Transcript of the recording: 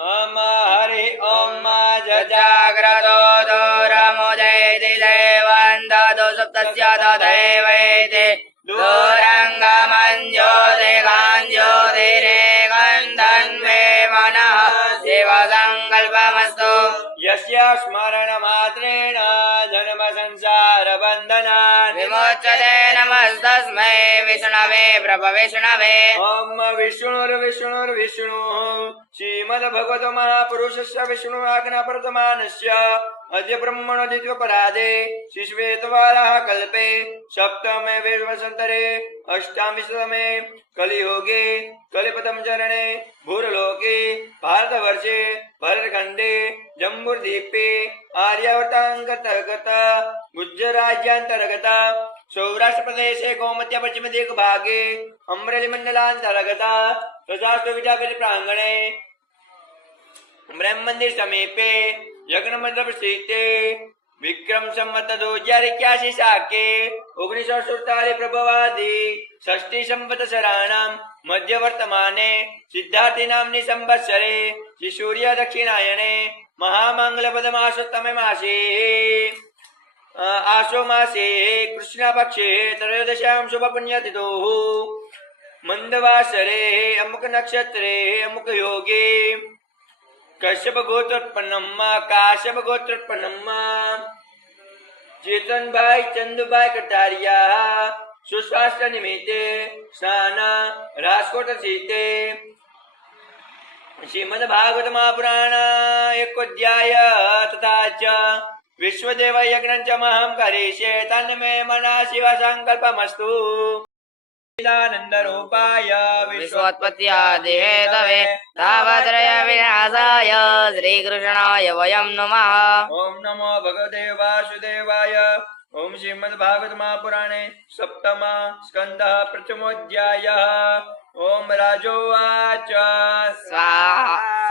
ओम हरि ओम जाग्रतो दूरमुदयति देवन्दतो सुप्तस्य तथैवैति दूरङ्गमञ्ज्योतिकाञ्ज्योतिरेकन्दन्मे मनः शिवसङ्कल्पमस्तु यस्य स्मरणमात्रेण जन्म संसार बन्धनात् विमोच्यते नमस्तस्मै विष्णवे प्रभविष्णवे ओम विष्णुर्विष्णुर्विष्णुः श्रीमद्भगवतो महापुरुषस्य विष्णु आज्ञाप्रतमानस्य अद्य ब्रह्मणोदित्वपराधे श्रीश्वेतवाराः कल्पे सप्तमे वैवस्वन्तरे अष्टादशतमे कलियुगे कलिपदं चरणे भूर्लोके भारतवर्षे भरतखण्डे जम्बूद्वीपे आर्यावर्तान्तर्गत गुज्जराज्यान्तर्गत सौराष्ट्रप्रदेशे गोमत्या पश्चिमदिग्भागे अमरेलीमण्डलान्तर्गत तथास्तु विद्यापीठ प्राङ्गणे ब्रह्म मंदिर समीपे यज्ञमंडप स्थिते विक्रम संवत 2081 शाके 1947 प्रभवादि षष्ठी संवत्सराणां मध्यवर्तमाने सिद्धार्थी नाम्नि संवत्सरे श्री सूर्य दक्षिणायने महामंगलपदमासोत्तमे मासे आशो मासे कृष्णपक्षे त्रयोदश्यां शुभपुण्यतिथोः मंदवासरे अमुक नक्षत्रे अमुक योगे कश्यप गोत्रोत्पन्नम्मा काश्यप गोत्रोत्पन्नम्मा चेतन भाई चंदुभाई कटारिया सुस्वास्थ्य निमित्ते स्नान राजकोट सीते श्रीमद् भागवत महापुराण एकोऽध्याय तथा च विश्वदेव यज्ञं च महं करिष्ये तन्मे मनः शिव संकल्पमस्तु नंदरूपाय विश्वोत्पत्त्यादि हेतवे तावत्रय विनाशाय श्रीकृष्णाय वयं नमः। ओम नमो भगवते वासुदेवाय। ओम श्रीमद्भागवत महापुराणे सप्तम स्कंदः प्रथमोऽध्यायः। ओम राजोवाच स्वाहा